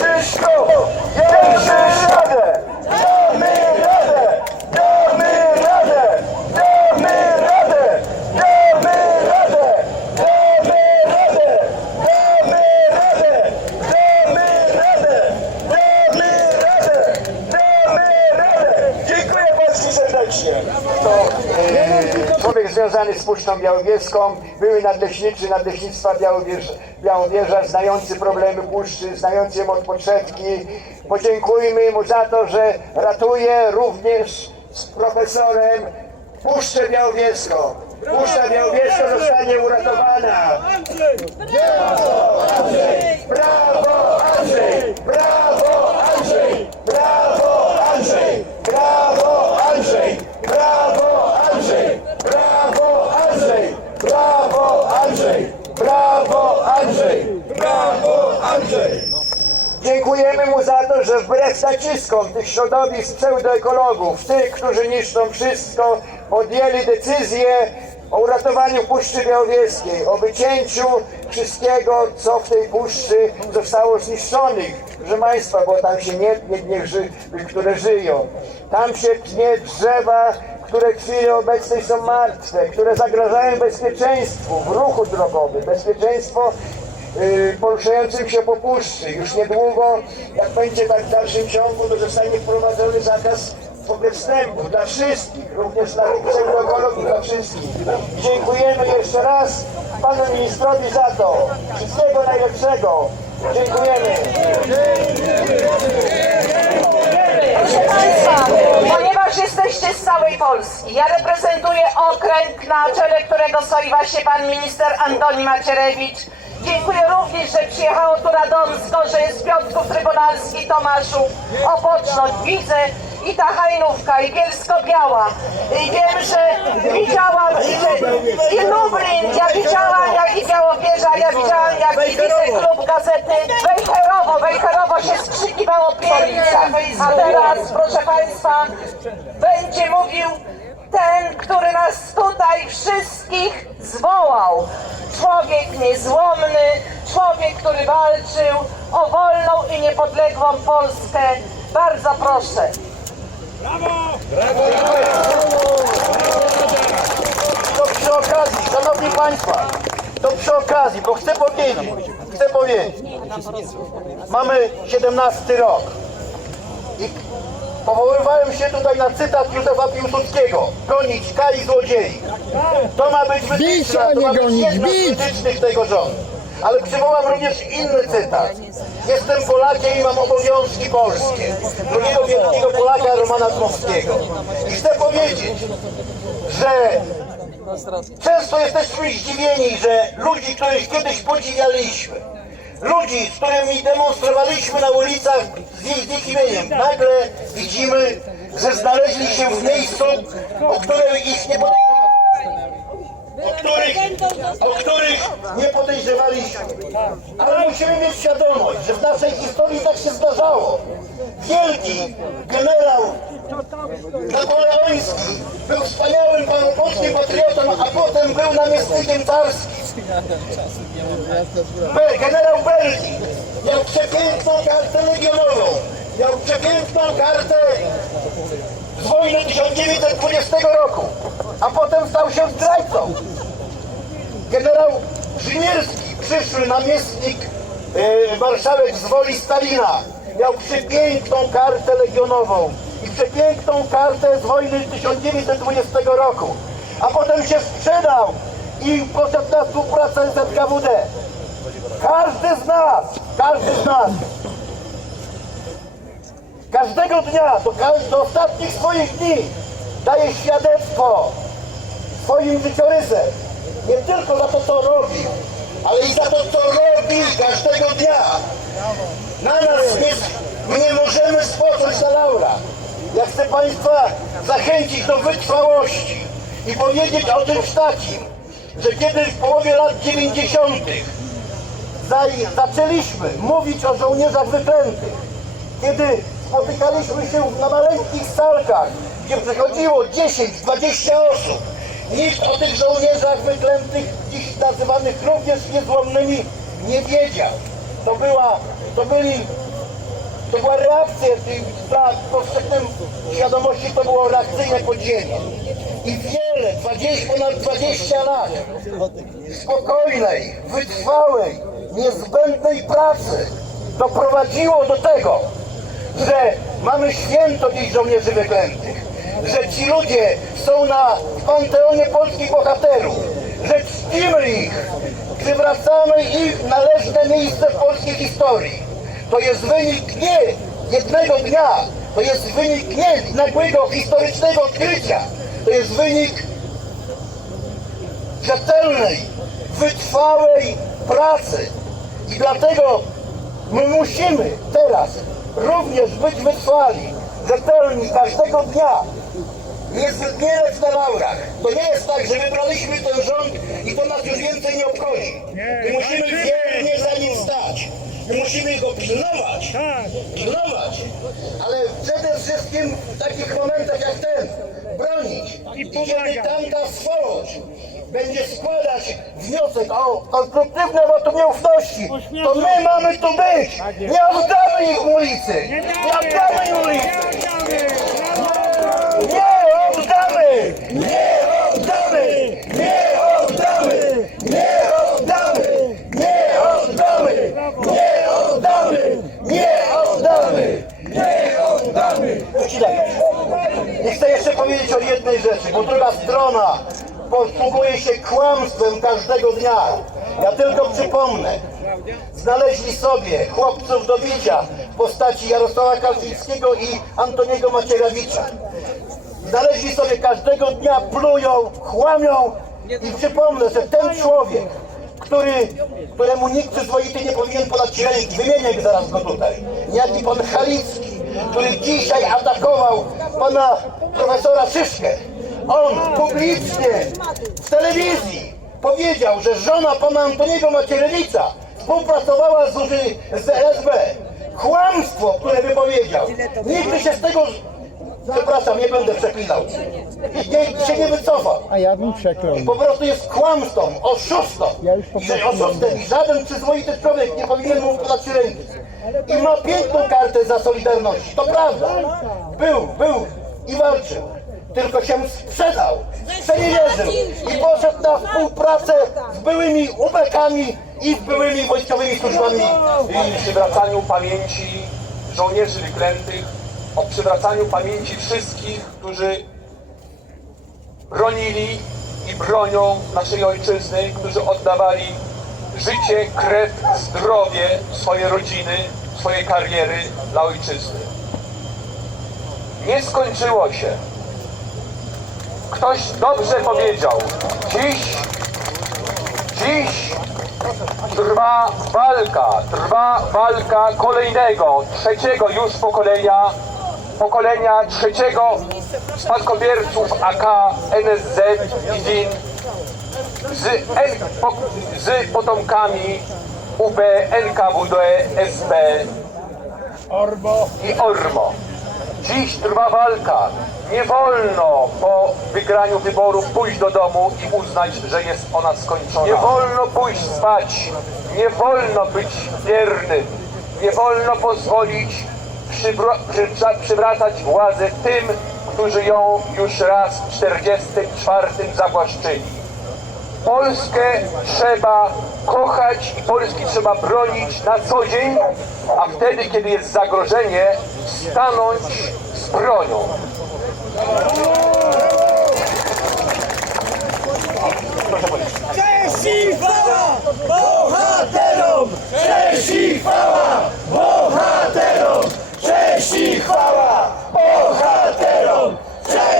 Krzyżko, Jan Krzyżko, damy radę, damy radę, damy radę, damy radę, damy radę, damy radę, damy radę, damy radę, damy radę. Dziękuję Państwu serdecznie. To e, człowiek związany z Puszczą Białowieską, były nadleśniczy Nadleśnictwa Białowież, Białowieża, znający problemy Puszczy, znający ją od podszewki. Podziękujmy mu za to, że ratuje również z profesorem Puszczę Białowieską. Puszcza Białowieska zostanie uratowana. Brawo Andrzej! Brawo Andrzej! Brawo Andrzej! Brawo Andrzej! Brawo Andrzej! Brawo Andrzej! Brawo Andrzej! Brawo Andrzej! Brawo Andrzej! Brawo Andrzej! Dziękujemy mu za to, że wbrew naciskom tych środowisk pseudoekologów, tych, którzy niszczą wszystko, podjęli decyzję o uratowaniu Puszczy Białowieskiej, o wycięciu wszystkiego, co w tej puszczy zostało zniszczonych. Proszę Państwa, bo tam się nie tnie, nie ży, które żyją. Tam się tnie drzewa, które w chwili obecnej są martwe, które zagrażają bezpieczeństwu w ruchu drogowym, bezpieczeństwo y, poruszającym się po puszczy. Już niedługo, jak będzie tak w dalszym ciągu, to zostanie wprowadzony zakaz w ogóle wstępu dla wszystkich, również dla tych pseudoekologów, dla wszystkich. Dziękujemy jeszcze raz panu ministrowi za to. Wszystkiego najlepszego. Dziękujemy. Proszę Państwa, ponieważ jesteście z całej Polski, ja reprezentuję okręg, na czele którego stoi właśnie pan minister Antoni Macierewicz. Dziękuję również, że przyjechało tu Radomsko, że jest Piotrków Trybunalski, Tomaszów, Opoczność, widzę i ta Hajnówka, i Bielsko-Biała. I wiem, że widziałam, i, że, i Lublin, ja widziałam, jak i Białowieża, ja widziałam, jak i klub gazety Wejherowo, Wejherowo się po ulicach. A teraz, proszę Państwa, będzie mówił ten, który nas tutaj wszystkich zwołał. Człowiek niezłomny, człowiek, który walczył o wolną i niepodległą Polskę. Bardzo proszę. To przy okazji, szanowni państwa, to przy okazji, bo chcę powiedzieć, chcę powiedzieć, mamy 17 rok i powoływałem się tutaj na cytat Józefa Piłsudskiego, gonić kali złodziei. To ma być wytyczna, to ma być jedna z wytycznych tego rządu. Ale przywołam również inny cytat. Jestem Polakiem i mam obowiązki polskie. Drugiego wielkiego Polaka Romana Dmowskiego. I chcę powiedzieć, że Często jesteśmy zdziwieni, że ludzi, których kiedyś podziwialiśmy, ludzi, z którymi demonstrowaliśmy na ulicach z ich, z ich imieniem, nagle widzimy, że znaleźli się w miejscu, o które ich nie podejrzewaliśmy. O których, o których nie podejrzewaliśmy. Ale musimy mieć świadomość, że w naszej historii tak się zdarzało. Wielki generał Napoleoński był wspaniałym polskim patriotą, a potem był namiestnikiem carskim. Generał Belgi miał przepiękną kartę legionową, miał przepiękną kartę z wojny 1920 roku, a potem stał się zdrajcą. Generał Żmierski, przyszły namiestnik e, marszałek z woli Stalina, miał przepiękną kartę legionową i przepiękną kartę z wojny 1920 roku, a potem się sprzedał i poszedł na współpracę z NKWD. Każdy z nas, każdy z nas, każdego dnia, do, do ostatnich swoich dni daje świadectwo swoim życiorysem. Nie tylko za to, co robi, ale i za to, co robi każdego dnia. Na nas nie, nie możemy spocząć chcę Państwa zachęcić do wytrwałości i powiedzieć o czymś takim, że kiedy w połowie lat 90. zaj- zaczęliśmy mówić o żołnierzach wyklętych, kiedy spotykaliśmy się na maleńkich salkach, gdzie przychodziło 10-20 osób, nikt o tych żołnierzach wyklętych, dziś nazywanych również niezłomnymi, nie wiedział. To była, to byli to była reakcja dla powszechnej świadomości, to było reakcyjne podziemie. I wiele, 20, ponad 20 lat spokojnej, wytrwałej, niezbędnej pracy doprowadziło do tego, że mamy święto dziś żołnierzy wyklętych, że ci ludzie są na panteonie polskich bohaterów, że czcimy ich, przywracamy ich należne miejsce w polskiej historii. To jest wynik nie jednego dnia, to jest wynik nie nagłego historycznego odkrycia, to jest wynik rzetelnej, wytrwałej pracy. I dlatego my musimy teraz również być wytrwali, rzetelni każdego dnia. Nie zbierać na laurach. To nie jest tak, że wybraliśmy ten rząd i to nas już więcej nie obchodzi. My musimy wiernie za nim stać. My musimy go pilnować. Pilnować. Ale przede wszystkim w takich momentach jak ten bronić. I kiedy tamta swołość będzie składać wniosek o konstruktywne wotum nieufności, to my mamy tu być. Nie oddamy ich ulicy. Nie oddamy im ulicy. Nie oddamy! Nie oddamy! Nie oddamy! Nie oddamy! Nie oddamy! Nie oddamy! Nie oddamy! Nie oddamy! I chcę jeszcze powiedzieć o jednej rzeczy, bo druga strona posługuje się kłamstwem każdego dnia. Ja tylko przypomnę, znaleźli sobie chłopców do bicia w postaci Jarosława Kaczyńskiego i Antoniego Macierewicza. Znaleźli sobie każdego dnia, plują, kłamią i przypomnę, że ten człowiek, który, któremu nikt przyzwoity nie powinien podać ręki, wymienię zaraz go tutaj, jaki pan Halicki, który dzisiaj atakował pana profesora Szyszkę. On publicznie w telewizji powiedział, że żona pana Antoniego Macierewicza współpracowała z, z SB. Kłamstwo, które wypowiedział. Nigdy się z tego Przepraszam, nie będę przeklinał. I nie, się nie wycofam. A ja bym przeklął. Po prostu jest kłamstą, oszustą. Ja już po I że prostu oszustem i żaden przyzwoity człowiek nie powinien mu podać ręki. I ma piękną kartę za Solidarność. To prawda. Był, był i walczył. Tylko się sprzedał, przeniewierzył i poszedł na współpracę z byłymi ubekami i z byłymi wojskowymi służbami. i przywracaniu pamięci żołnierzy wyklętych, o przywracaniu pamięci wszystkich, którzy bronili i bronią naszej ojczyzny, którzy oddawali życie, krew, zdrowie, swoje rodziny, swoje kariery dla ojczyzny. Nie skończyło się. Ktoś dobrze powiedział, dziś, dziś trwa walka, trwa walka kolejnego, trzeciego już pokolenia, pokolenia trzeciego spadkobierców AK, NSZ i WIN z, N, po, z potomkami UB, NKWD, SB i ORMO. Dziś trwa walka. Nie wolno po wygraniu wyborów pójść do domu i uznać, że jest ona skończona. Nie wolno pójść spać. Nie wolno być biernym. Nie wolno pozwolić przywracać władzę tym, którzy ją już raz w 44 zawłaszczyli. Polskę trzeba kochać i Polski trzeba bronić na co dzień, a wtedy, kiedy jest zagrożenie, stanąć z bronią. Cześć i chwała bohaterom! Cześć i chwała bohaterom! Cześć i chwała bohaterom!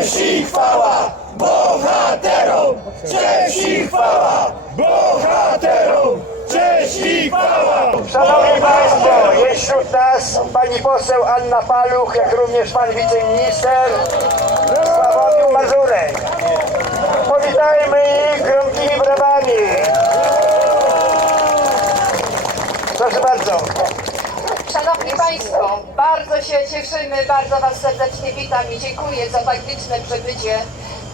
Cześć i chwała bohaterom! Cześć i chwała bohaterom! Cześć i chwała! Szanowni Państwo, jest wśród nas pani poseł Anna Paluch, jak również pan wiceminister Sławomir Mazurek. Powitajmy ich gromkimi brawami. Proszę bardzo. Szanowni Państwo, bardzo się cieszymy, bardzo Was serdecznie witam i dziękuję za tak liczne przybycie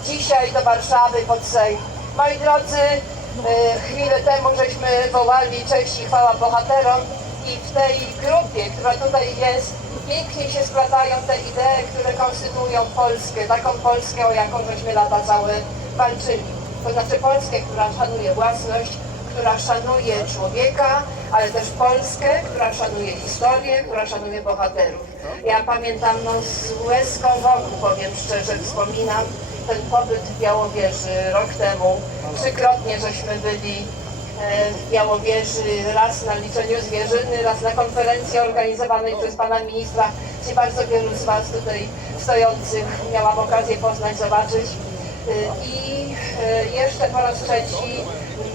dzisiaj do Warszawy pod Sejm. Moi drodzy, e, chwilę temu żeśmy wołali cześć i chwała bohaterom i w tej grupie, która tutaj jest, pięknie się splatają te idee, które konstytuują Polskę, taką Polskę, o jaką żeśmy lata całe walczyli. To znaczy Polskę, która szanuje własność, która szanuje człowieka, ale też Polskę, która szanuje historię, która szanuje bohaterów. Ja pamiętam no, z łezką wokół, powiem szczerze, wspominam ten pobyt w Białowieży rok temu. Trzykrotnie żeśmy byli e, w Białowieży, raz na liczeniu zwierzyny, raz na konferencji organizowanej przez pana ministra, gdzie bardzo wielu z was tutaj stojących miałam okazję poznać, zobaczyć. Y, i y, jeszcze po raz trzeci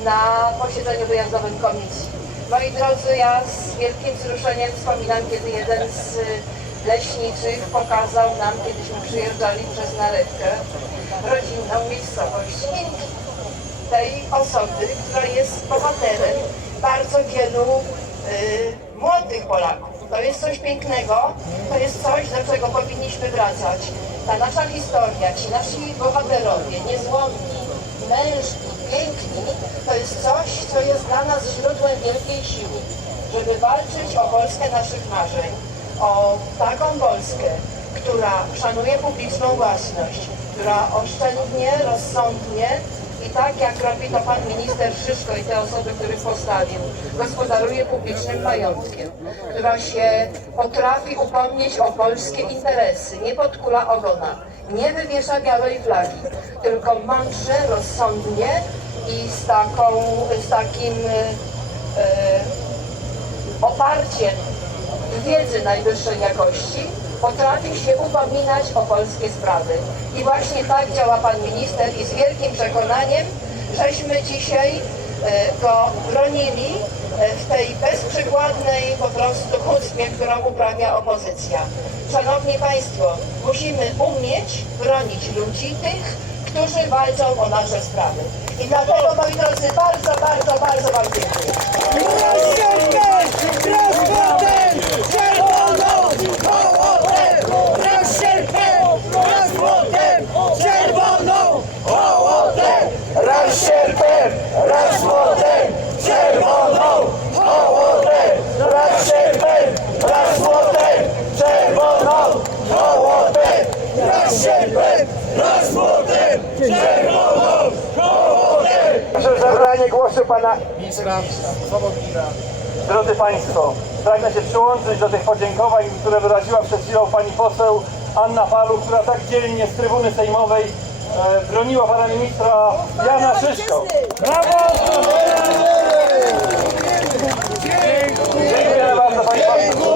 na posiedzeniu wyjazdowym komisji. Moi drodzy, ja z wielkim wzruszeniem wspominam, kiedy jeden z y, leśniczych pokazał nam, kiedyśmy przyjeżdżali przez Narewkę, rodzinną miejscowość Minki. Tej osoby, która jest bohaterem bardzo wielu y, młodych Polaków. To jest coś pięknego, to jest coś, do czego powinniśmy wracać. Ta nasza historia, ci nasi bohaterowie, niezłomni, mężni, piękni, to jest coś, co jest dla nas źródłem wielkiej siły, żeby walczyć o Polskę naszych marzeń, o taką Polskę, która szanuje publiczną własność, która oszczędnie, rozsądnie i tak jak robi to pan minister Szyszko i te osoby, których postawił, gospodaruje publicznym majątkiem, która się potrafi upomnieć o polskie interesy, nie podkula ogona, nie wywiesza białej flagi, tylko mądrze, rozsądnie i z, taką, z takim e, e, oparciem wiedzy najwyższej jakości potrafi się upominać o polskie sprawy. I właśnie tak działa Pan Minister i z wielkim przekonaniem żeśmy dzisiaj e, go bronili w tej bezprzykładnej po prostu chucpie, którą uprawia opozycja. Szanowni Państwo, musimy umieć bronić ludzi tych, którzy walczą o nasze sprawy. I dlatego, moi drodzy, bardzo, bardzo, bardzo Wam dziękuję. Czerwoną! Czerwoną! Hołotę! Raz sierpem, raz młotem, czerwoną hołotę. Raz sierpem, raz młotem, czerwoną hołotę. Raz sierpem! Raz młotem! Czerwoną! Hołotę! Proszę o pana Drodzy Państwo, pragnę się przyłączyć do tych podziękowań, które wyraziła przed chwilą Pani poseł Anna Palu, która tak dzielnie z trybuny sejmowej e, broniła Pana Ministra Jana Szyszko. Bardzo Pani poseł.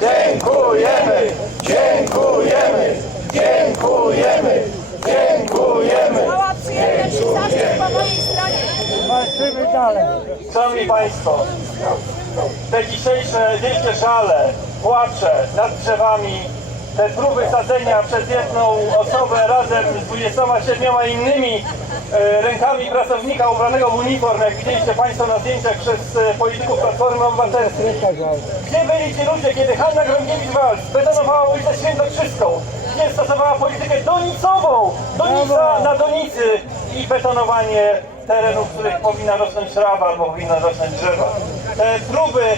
Dziękujemy, dziękujemy, dziękujemy, dziękujemy. Mała przyjemność i zaszczyt po mojej. Szanowni Państwo, te dzisiejsze wielkie żale, płacze nad drzewami, te próby sadzenia przez jedną osobę razem z 27 innymi e, rękami pracownika ubranego w uniform, jak widzieliście Państwo na zdjęciach przez e, polityków Platformy Obywatelskiej. Gdzie byli ci ludzie, kiedy Hanna Gronkiewicz-Waltz betonowała ulicę Świętokrzyską, gdzie stosowała politykę donicową, donica na donicy i betonowanie terenów, w których powinna rosnąć trawa albo powinna rosnąć drzewa. Te próby e,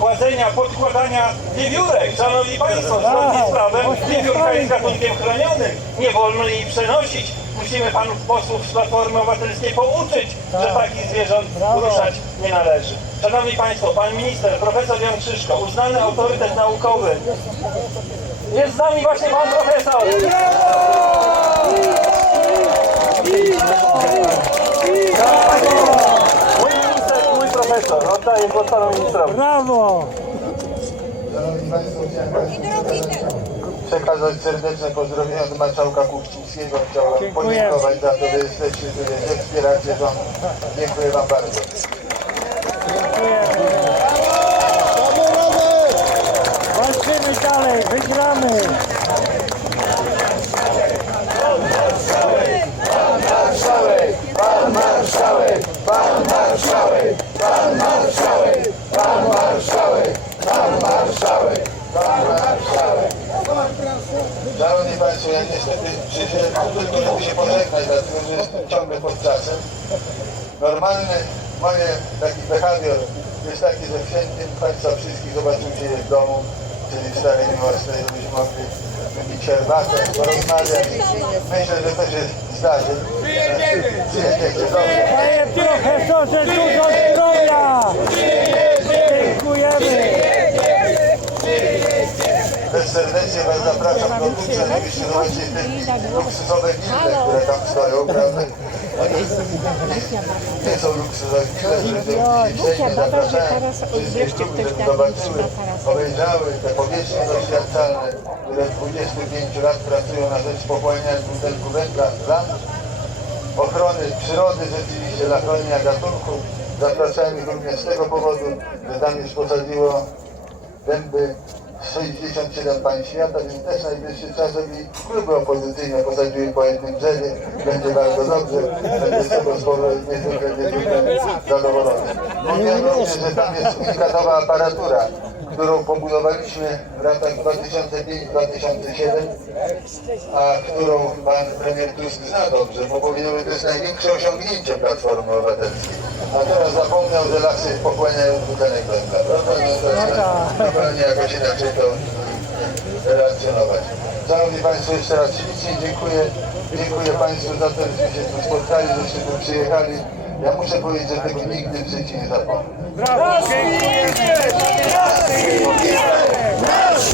kładzenia, podkładania wiewiórek, szanowni państwo, zgodnie z prawem, wiewiórka jest gatunkiem chronionym, nie wolno jej przenosić. Musimy panów posłów z Platformy Obywatelskiej pouczyć, że takich zwierząt ruszać nie należy. Szanowni Państwo, Pan Minister, Profesor Jan Krzyszko, uznany autorytet naukowy, jest z nami właśnie Pan Profesor. Mój minister, mój profesor, oddaję głos Panu Ministrowi. Szanowni Państwo, chciałem przekazać serdeczne pozdrowienia od marszałka Kuchcińskiego. Chciałem podziękować za to, że jesteście tutaj, że wspieracie rząd. Dziękuję Wam bardzo. Wygramy! Marszałek, pan marszałek, pan marszałek, pan marszałek, pan marszałek, pan marszałek, pan marszałek. Szanowni Jestem ciągle pod czasem. Normalny moje taki behawior jest taki, że chętnie Państwa wszystkich zobaczył się w domu, czyli w Starej Miłosnej, żebyśmy mogli wypić herbatę, porozmawiać. Myślę, że to się zdarzy. Przyjedziecie. Panie profesorze, dużo zdrowia! Dziękujemy! Serdecznie Was zapraszam do Lucia, żebyście zobaczyli te luksusowe gildy, które tam stoją, prawda? Nie są luksusowe gildy, żeby wszędzie zapraszałem wszystkie kluby, żeby zobaczyły, obejrzały te powierzchnie doświadczalne, które od 25 lat pracują na rzecz pochłaniania dwutlenku węgla z lamp, ochrony przyrody rzeczywiście, dla chronienia gatunku. Zapraszałem ich również z tego powodu, że tam już posadziło dęby 67 państw świata, więc też najwyższy czas, żeby kluby opozycyjne posadziły po jednym drzewie. Będzie bardzo dobrze, będzie z tego powodu niezwykle niezwykle zadowolony. Również, że tam jest unikatowa aparatura, którą pobudowaliśmy w latach 2005-2007, a którą pan premier Tusk zna dobrze, bo powiedział, że to jest największe osiągnięcie Platformy Obywatelskiej. A teraz zapomniał, że lasy pochłaniają dwutlenek węgla. Prawda? No to jest zupełnie jakoś inaczej to relacjonować. Szanowni Państwo, jeszcze raz ślicznie dziękuję. Dziękuję Państwu za to, że się tu spotkali, żeście tu przyjechali. Ja muszę powiedzieć, że tego nigdy w życiu nie zapomnę. Nasz minister! Nasz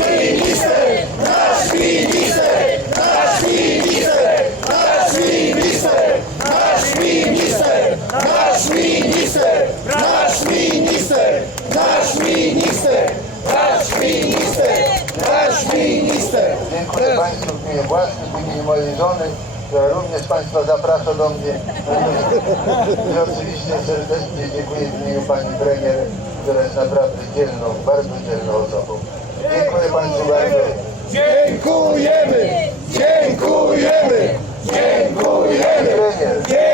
Państwa zaprasza do mnie. I oczywiście serdecznie dziękuję w imieniu Pani Premier, która jest naprawdę dzielną, bardzo dzielną osobą. Dziękuję Państwu bardzo. Dziękujemy! Dziękujemy! Dziękujemy! Premier.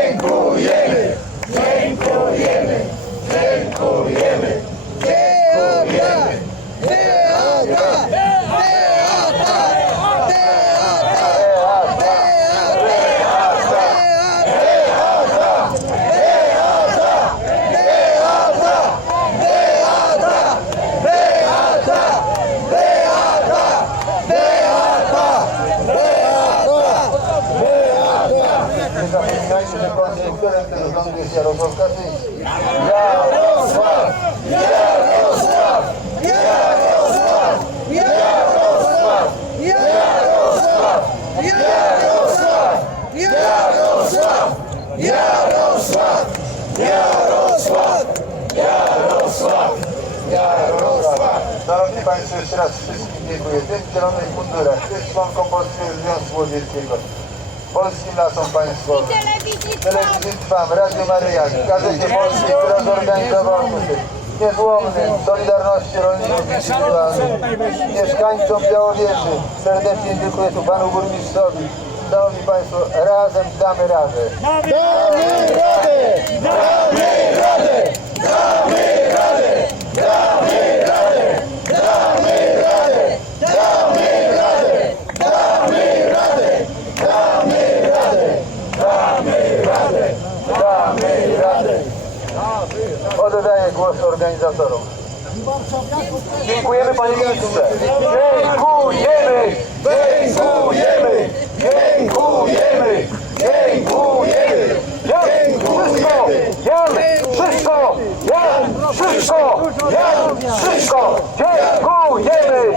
Trwam, Radio Maryja, Gazecie Polskiej, która zorganizowała tutaj niezłomnym Solidarności Rolników Indywidualnych, mieszkańcom Białowieży. Serdecznie dziękuję tu Panu Burmistrzowi. Szanowni Państwo, razem damy radę. Damy radę! Damy radę! Damy radę! Damy radę! Damy radę! Damy radę! Damy radę! Damy radę! Damy radę! Damy radę! Oddaję głos organizatorom. Dziękujemy Panie Ministrze. Dziękujemy! Dziękujemy! Dziękujemy! Dziękujemy! Wszystko! Jan, wszystko! Jan, wszystko! Jan, wszystko! Dziękujemy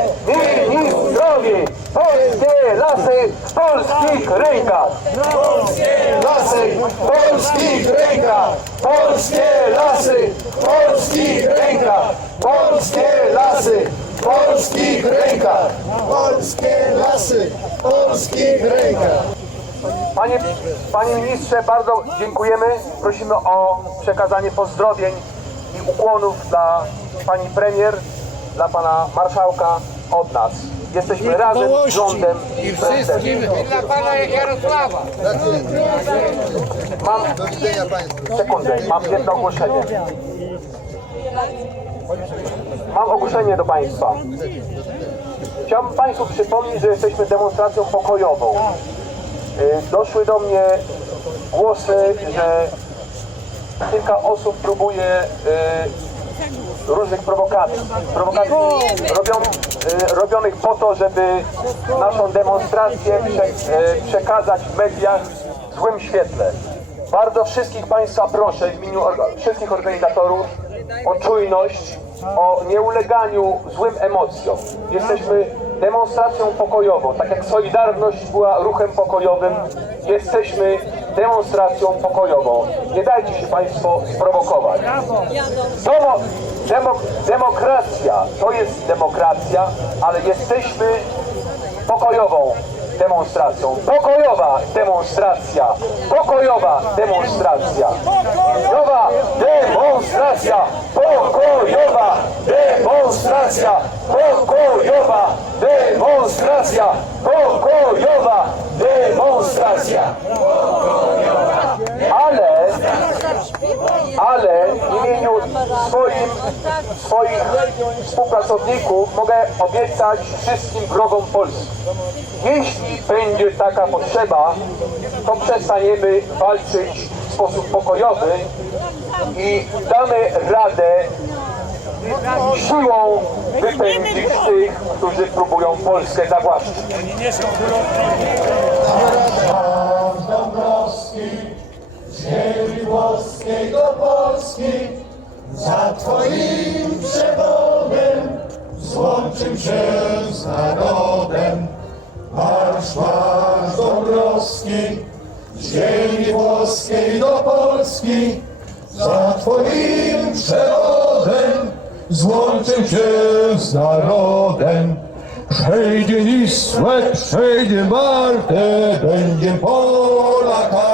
ministrowi! Polskie lasy w polskich rękach! Polskie lasy polskich rękach! Polskie lasy polskich rękach! Polskie lasy polskich rękach! Polskie lasy polskich rękach! Panie, panie ministrze, bardzo dziękujemy. Prosimy o przekazanie pozdrowień i ukłonów dla pani premier, dla pana marszałka od nas. Jesteśmy razem z rządem i prezydentem. Mam Do widzenia Państwu. sekundę, mam jedno ogłoszenie. Mam ogłoszenie do Państwa. Chciałbym Państwu przypomnieć, że jesteśmy demonstracją pokojową. Y, Doszły do mnie głosy, że kilka osób próbuje y, różnych prowokacji. Prowokacji y, robionych po to, żeby naszą demonstrację prze, przekazać w mediach w złym świetle. Bardzo wszystkich Państwa proszę w imieniu orga- wszystkich organizatorów o czujność, o nieuleganiu złym emocjom. Jesteśmy demonstracją pokojową. Tak jak Solidarność była ruchem pokojowym, jesteśmy demonstracją pokojową. Nie dajcie się Państwo sprowokować. Demo, demokracja to jest demokracja, ale jesteśmy pokojową demonstracją. Pokojowa demonstracja. Pokojowa demonstracja. Pokojowa demonstracja. Pokojowa demonstracja. Pokojowa demonstracja. Pokojowa demonstracja. Ale, ale w imieniu swoim, swoich współpracowników mogę obiecać wszystkim wrogom Polski. Jeśli będzie taka potrzeba, to przestaniemy walczyć w sposób pokojowy i damy radę siłą wypędzić tych, którzy próbują Polskę zawłaszczyć. Dąbrowski, z ziemi do Polski, za Twoim przewodem złączył się z narodem. Marsz, marsz Dąbrowski, ziemi włoskiej do Polski, za Twoim przewodem złączył się z narodem. Przejdzie Wisłę, przejdzie Martę, będzie Polakami.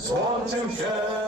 złączył się z narodem.